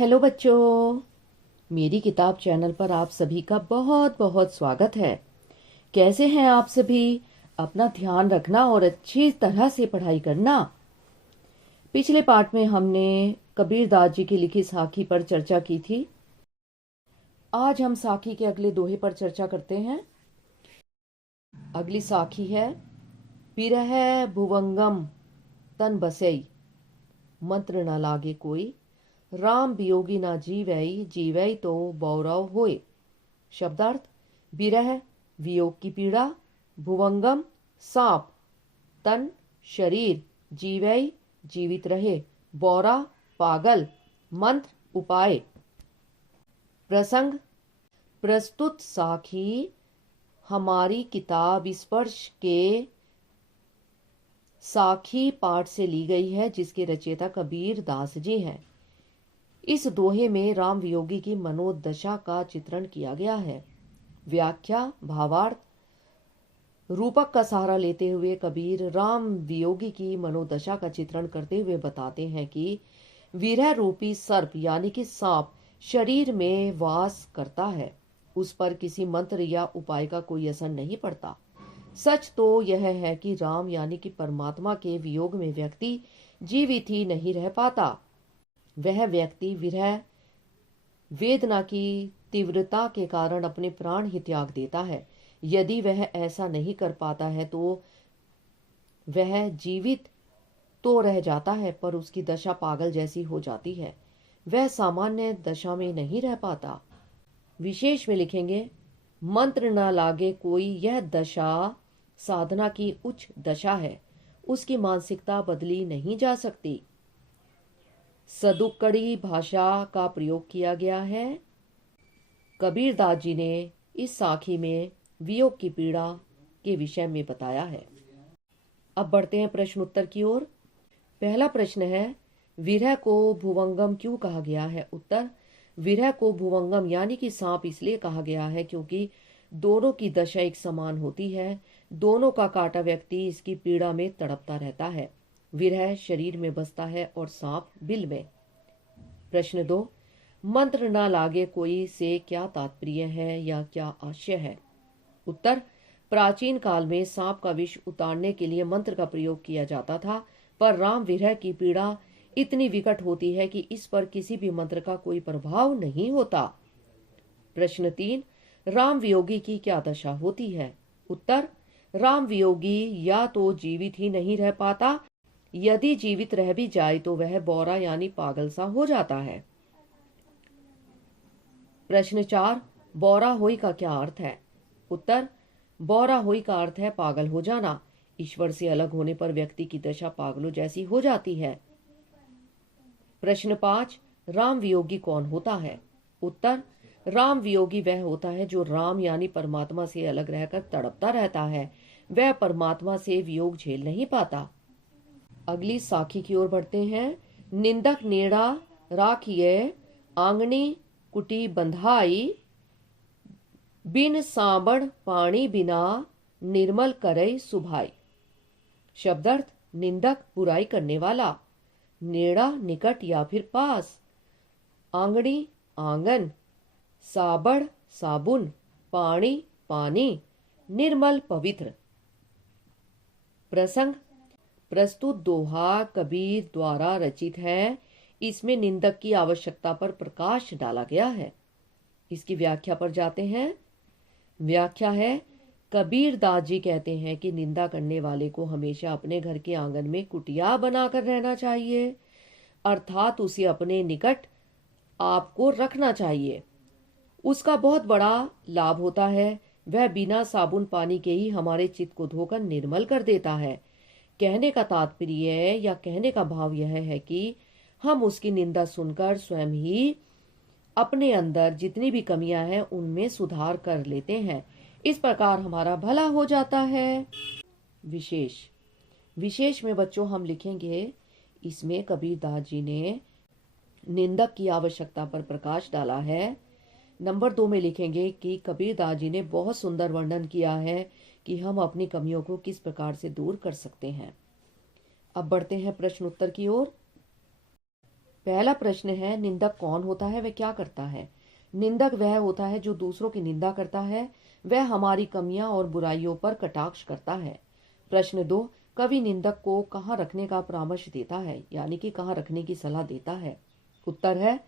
Hello बच्चों, मेरी किताब चैनल पर आप सभी का बहुत बहुत स्वागत है। कैसे हैं आप सभी? अपना ध्यान रखना और अच्छी तरह से पढ़ाई करना। पिछले पाठ में हमने कबीरदास जी की लिखी साखी पर चर्चा की थी। आज हम साखी के अगले दोहे पर चर्चा करते हैं। अगली साखी है, बिरह भुवंगम तन बसई, मंत्र न लागे कोई, राम वियोगी ना जीवई, जीवई तो बौरव होए। शब्दार्थ: विरह वियोग की पीड़ा, भुवंगम सांप, तन शरीर, जीवई जीवित रहे, बौरा पागल, मंत्र उपाय। प्रसंग: प्रस्तुत साखी हमारी किताब स्पर्श के साखी पाठ से ली गई है, जिसके रचयिता कबीर दास जी हैं। इस दोहे में राम वियोगी की मनोदशा का चित्रण किया गया है। व्याख्या भावार्थ: रूपक का सहारा लेते हुए कबीर राम वियोगी की मनोदशा का चित्रण करते हुए बताते हैं कि विरह रूपी सर्प यानी कि सांप शरीर में वास करता है, उस पर किसी मंत्र या उपाय का कोई असर नहीं पड़ता। सच तो यह है कि राम यानी कि परमात्मा के वियोग में व्यक्ति जीवित ही नहीं रह पाता। वह व्यक्ति विरह वेदना की तीव्रता के कारण अपने प्राण ही त्याग देता है। यदि वह ऐसा नहीं कर पाता है तो वह जीवित तो रह जाता है, पर उसकी दशा पागल जैसी हो जाती है। वह सामान्य दशा में नहीं रह पाता। विशेष में लिखेंगे, मंत्र न लागे कोई, यह दशा साधना की उच्च दशा है। उसकी मानसिकता बदली नहीं जा सकती। सदुक्कड़ी भाषा का प्रयोग किया गया है। कबीरदास जी ने इस साखी में वियोग की पीड़ा के विषय में बताया है। अब बढ़ते हैं प्रश्न उत्तर की ओर। पहला प्रश्न है, विरह को भुवंगम क्यों कहा गया है? उत्तर: विरह को भुवंगम यानी कि सांप इसलिए कहा गया है क्योंकि दोनों की दशा एक समान होती है। दोनों का काटा व्यक्ति इसकी पीड़ा में तड़पता रहता है। विरह शरीर में बसता है और सांप बिल में। प्रश्न 2, मंत्र न लागे कोई से क्या तात्पर्य है या क्या आशय है? उत्तर: प्राचीन काल में सांप का विष उतारने के लिए मंत्र का प्रयोग किया जाता था, पर राम विरह की पीड़ा इतनी विकट होती है कि इस पर किसी भी मंत्र का कोई प्रभाव नहीं होता। प्रश्न 3, राम वियोगी की क्या दशा होती है? उत्तर: राम वियोगी या तो जीवित ही नहीं रह पाता, यदि जीवित रह भी जाए तो वह बौरा यानी पागल सा हो जाता है। प्रश्न 4, बौरा होई का क्या अर्थ है? उत्तर: बौरा होई का अर्थ है पागल हो जाना। ईश्वर से अलग होने पर व्यक्ति की दशा पागलों जैसी हो जाती है। प्रश्न 5, राम वियोगी कौन होता है? उत्तर: राम वियोगी वह होता है जो राम यानी परमात्मा से अलग रहकर तड़पता रहता है। वह परमात्मा से वियोग झेल नहीं पाता। अगली साखी की ओर बढ़ते हैं। निंदक नेड़ा राखिए, आंगनी कुटी बंधाई, बिन साबड़ पानी बिना, निर्मल करे सुभाई। शब्दार्थ: निंदक बुराई करने वाला, नेड़ा निकट या फिर पास, आंगनी आंगन, साबड़ साबुन, पानी पानी, निर्मल पवित्र। प्रसंग: प्रस्तुत दोहा कबीर द्वारा रचित है। इसमें निंदक की आवश्यकता पर प्रकाश डाला गया है। इसकी व्याख्या पर जाते हैं। व्याख्या है, कबीर दास जी कहते हैं कि निंदा करने वाले को हमेशा अपने घर के आंगन में कुटिया बनाकर रहना चाहिए, अर्थात उसे अपने निकट आपको रखना चाहिए। उसका बहुत बड़ा लाभ होता है। वह बिना साबुन पानी के ही हमारे चित्त को धोकर निर्मल कर देता है। कहने का तात्पर्य या कहने का भाव यह है कि हम उसकी निंदा सुनकर स्वयं ही अपने अंदर जितनी भी कमियां हैं उनमें सुधार कर लेते हैं। इस प्रकार हमारा भला हो जाता है। विशेष विशेष में बच्चों हम लिखेंगे, इसमें कबीरदास जी ने निंदक की आवश्यकता पर प्रकाश डाला है। नंबर 2 में लिखेंगे कि कबीरदास जी ने बहुत सुंदर वर्णन किया है कि हम अपनी कमियों को किस प्रकार से दूर कर सकते हैं। अब बढ़ते हैं प्रश्न उत्तर की ओर। पहला प्रश्न है, निंदक कौन होता है, वह क्या करता है? निंदक वह होता है जो दूसरों की निंदा करता है, वह हमारी कमियां और बुराइयों पर कटाक्ष करता है। प्रश्न 2, कवि निंदक को कहाँ रखने का परामर्श देता है, यानी कि कहाँ रखने की सलाह देता है? उत्तर है,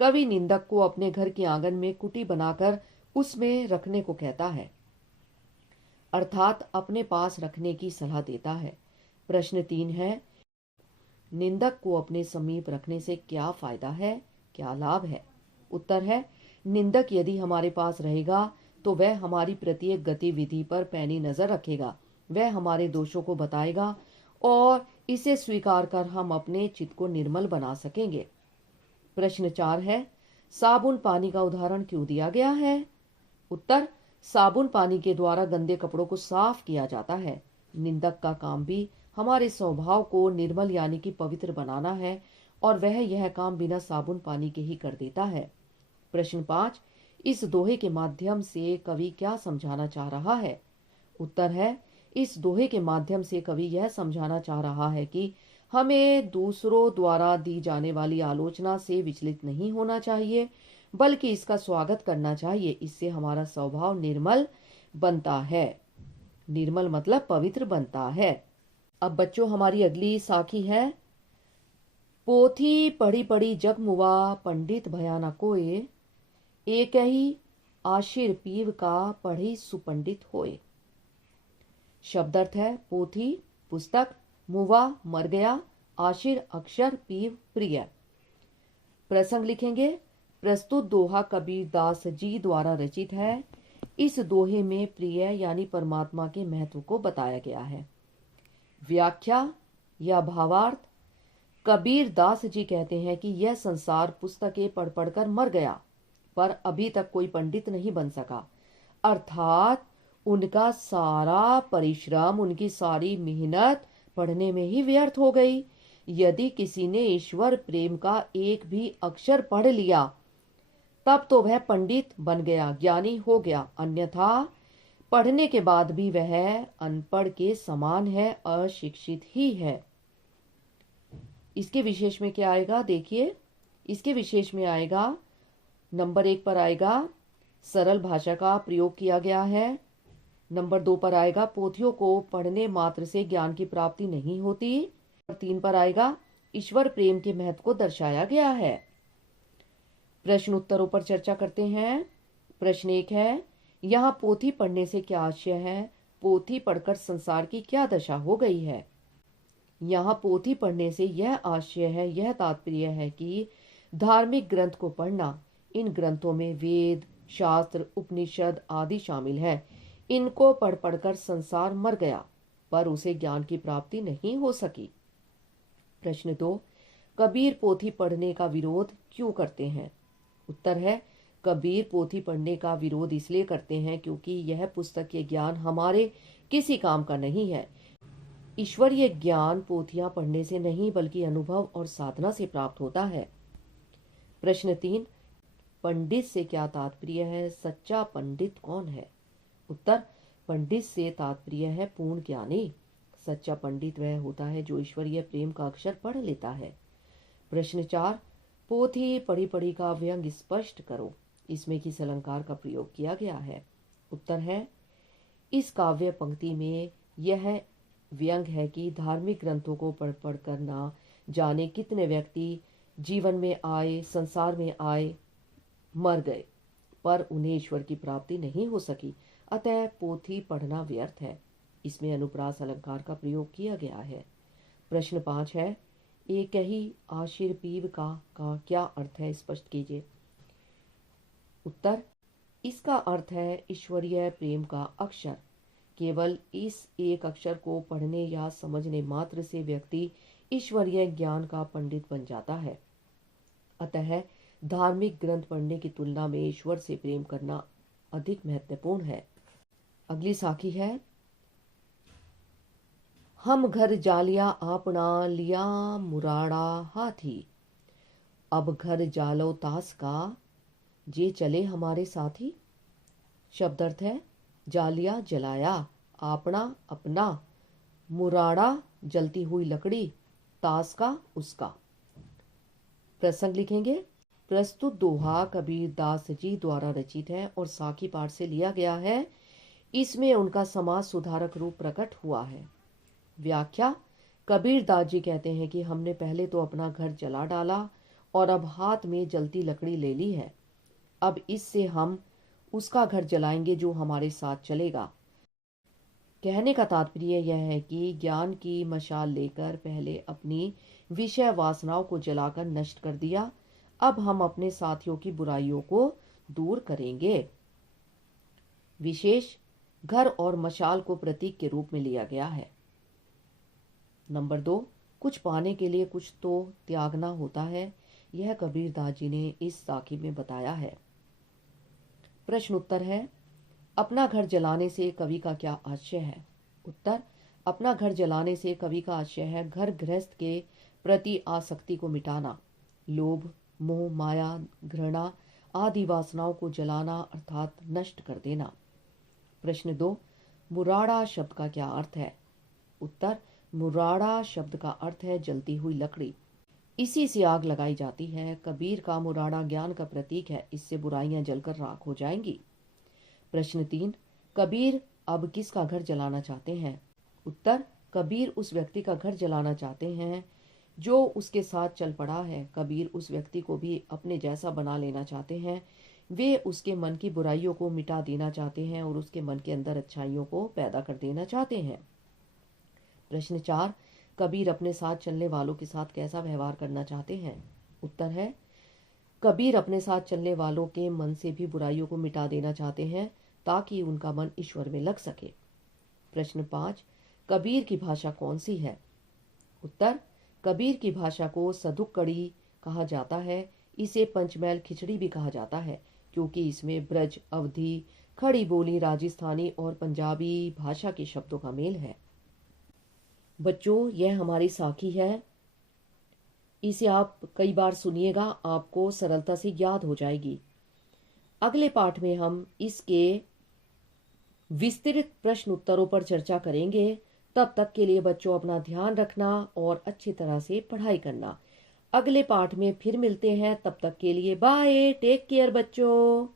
कवि निंदक को अपने घर के आंगन में कुटी बनाकर उसमें रखने को कहता है, अर्थात अपने पास रखने की सलाह देता है। प्रश्न 3 है, निंदक को अपने समीप रखने से क्या फायदा है, क्या लाभ है? उत्तर है, निंदक यदि हमारे पास रहेगा तो वह हमारी प्रत्येक गतिविधि पर पैनी नजर रखेगा, वह हमारे दोषों को बताएगा और इसे स्वीकार कर हम अपने चित्त को निर्मल बना सकेंगे। प्रश्न 4 है, साबुन पानी का उदाहरण क्यों दिया गया है? उत्तर, साबुन पानी के द्वारा गंदे कपड़ों को साफ किया जाता है। निंदक का काम भी हमारे स्वभाव को निर्मल यानी कि पवित्र बनाना है और वह यह काम बिना साबुन पानी के ही कर देता है। प्रश्न 5, इस दोहे के माध्यम से कवि क्या समझाना चाह रहा है? उत्तर है, इस दोहे के माध्यम से कवि यह समझाना चाह रहा है कि हमें दूसरों द्वारा दी जाने वाली आलोचना से विचलित नहीं होना चाहिए, बल्कि इसका स्वागत करना चाहिए। इससे हमारा स्वभाव निर्मल बनता है। निर्मल मतलब पवित्र बनता है। अब बच्चों, हमारी अगली साखी है, पोथी पढ़ी पढ़ी जग मुआ, पंडित भया न कोय, एक ही आशिर पीव का पढ़ी सुपंडित होए। शब्दार्थ है, पोथी पुस्तक, मुआ मर गया, आशिर अक्षर, पीव प्रिय। प्रसंग लिखेंगे। प्रस्तुत दोहा कबीरदास जी द्वारा रचित है। इस दोहे में प्रिय यानी परमात्मा के महत्व को बताया गया है। व्याख्या या भावार्थ, कबीरदास जी कहते हैं कि यह संसार पुस्तकें पढ़ पढ़कर मर गया, पर अभी तक कोई पंडित नहीं बन सका, अर्थात उनका सारा परिश्रम, उनकी सारी मेहनत पढ़ने में ही व्यर्थ हो गई। यदि किसी ने ईश्वर प्रेम का एक भी अक्षर पढ़ लिया तब तो वह पंडित बन गया, ज्ञानी हो गया, अन्यथा पढ़ने के बाद भी वह अनपढ़ के समान है, अशिक्षित ही है। इसके विशेष में क्या आएगा, देखिए। इसके विशेष में आएगा, नंबर 1 पर आएगा सरल भाषा का प्रयोग किया गया है। नंबर 2 पर आएगा पोथियों को पढ़ने मात्र से ज्ञान की प्राप्ति नहीं होती। और 3 पर आएगा ईश्वर प्रेम के महत्व को दर्शाया गया है। प्रश्न उत्तरों पर चर्चा करते हैं। प्रश्न 1 है, यहाँ पोथी पढ़ने से क्या आशय है? पोथी पढ़कर संसार की क्या दशा हो गई है? यहाँ पोथी पढ़ने से यह आशय है, यह तात्पर्य है कि धार्मिक ग्रंथ को पढ़ना। इन ग्रंथों में वेद, शास्त्र, उपनिषद आदि शामिल है। इनको पढ़ पढ़कर संसार मर गया, पर उसे ज्ञान की प्राप्ति नहीं हो सकी। प्रश्न 2, कबीर पोथी पढ़ने का विरोध क्यों करते हैं? उत्तर है, कबीर पोथी पढ़ने का विरोध इसलिए करते हैं क्योंकि यह पुस्तक के ज्ञान हमारे किसी काम का नहीं है। ईश्वरीय ज्ञान पोथियां पढ़ने से नहीं बल्कि अनुभव और साधना से प्राप्त होता है। प्रश्न 3, पंडित से क्या तात्पर्य है? सच्चा पंडित कौन है? उत्तर, पंडित से तात्पर्य है पूर्ण ज्ञानी। सच्चा पंडित वह होता है जो ईश्वरीय प्रेम का अक्षर पढ़ लेता है। प्रश्न 4, पोथी पढ़ी पढ़ी का व्यंग स्पष्ट करो। इसमें किस अलंकार का प्रयोग किया गया है? उत्तर है, इस काव्य पंक्ति में यह व्यंग है कि धार्मिक ग्रंथों को पढ़ पढ़ कर ना जाने कितने व्यक्ति जीवन में आए, संसार में आए, मर गए, पर उन्हें ईश्वर की प्राप्ति नहीं हो सकी, अतः पोथी पढ़ना व्यर्थ है। इसमें अनुप्रास अलंकार का प्रयोग किया गया है। प्रश्न 5 है, एक ही आशिर पीव का क्या अर्थ है, स्पष्ट कीजिए। उत्तर, इसका अर्थ है ईश्वरीय प्रेम का अक्षर। केवल इस एक अक्षर को पढ़ने या समझने मात्र से व्यक्ति ईश्वरीय ज्ञान का पंडित बन जाता है। अतः धार्मिक ग्रंथ पढ़ने की तुलना में ईश्वर से प्रेम करना अधिक महत्वपूर्ण है। अगली साखी है, हम घर जालिया आपना, लिया मुराड़ा हाथी, अब घर जालो तास का, जे चले हमारे साथी। शब्दार्थ है, जालिया जलाया, आपना अपना, मुराड़ा जलती हुई लकड़ी, तास का उसका। प्रसंग लिखेंगे। प्रस्तुत दोहा कबीर दास जी द्वारा रचित है और साखी पाठ से लिया गया है। इसमें उनका समाज सुधारक रूप प्रकट हुआ है। व्याख्या। कबीर दास जी कहते हैं कि हमने पहले तो अपना घर जला डाला और अब हाथ में जलती लकड़ी ले ली है। अब इससे हम उसका घर जलाएंगे जो हमारे साथ चलेगा। कहने का तात्पर्य यह है कि ज्ञान की मशाल लेकर पहले अपनी विषय वासनाओं को जलाकर नष्ट कर दिया, अब हम अपने साथियों की बुराइयों को दूर करेंगे। विशेष घर और मशाल को प्रतीक के रूप में लिया गया है। नंबर 2, कुछ पाने के लिए कुछ तो त्यागना होता है। यह कबीर दास जी ने इस साखी में बताया है। प्रश्न उत्तर है, अपना घर जलाने से कवि का क्या आशय है? उत्तर, अपना घर जलाने से कवि का आशय है घर गृहस्थ के प्रति आसक्ति को मिटाना, लोभ, मोह, माया, घृणा आदि वासनाओं को जलाना अर्थात नष्ट कर देना। प्रश्न 2, मुराड़ा शब्द का क्या अर्थ है? उत्तर, मुराड़ा शब्द का अर्थ है जलती हुई लकड़ी। इसी से आग लगाई जाती है। कबीर का मुराड़ा ज्ञान का प्रतीक है, इससे बुराइयां जलकर राख हो जाएंगी। प्रश्न 3, कबीर अब किसका घर जलाना चाहते हैं? उत्तर, कबीर उस व्यक्ति का घर जलाना चाहते हैं जो उसके साथ चल पड़ा है। कबीर उस व्यक्ति को भी अपने जैसा बना लेना चाहते हैं। वे उसके मन की बुराइयों को मिटा देना चाहते हैं और उसके मन के अंदर अच्छाइयों को पैदा कर देना चाहते हैं। प्रश्न 4, कबीर अपने साथ चलने वालों के साथ कैसा व्यवहार करना चाहते हैं? उत्तर है, कबीर अपने साथ चलने वालों के मन से भी बुराइयों को मिटा देना चाहते हैं ताकि उनका मन ईश्वर में लग सके। प्रश्न 5, कबीर की भाषा कौन सी है? उत्तर, कबीर की भाषा को सदुक कड़ी कहा जाता है। इसे पंचमैल खिचड़ी भी कहा जाता है क्योंकि इसमें ब्रज, अवधी, खड़ी बोली, राजस्थानी और पंजाबी भाषा के शब्दों का मेल है। बच्चों, यह हमारी साखी है। इसे आप कई बार सुनिएगा, आपको सरलता से याद हो जाएगी। अगले पाठ में हम इसके विस्तृत प्रश्न उत्तरों पर चर्चा करेंगे। तब तक के लिए बच्चों अपना ध्यान रखना और अच्छी तरह से पढ़ाई करना। अगले पाठ में फिर मिलते हैं, तब तक के लिए बाय, टेक केयर बच्चों।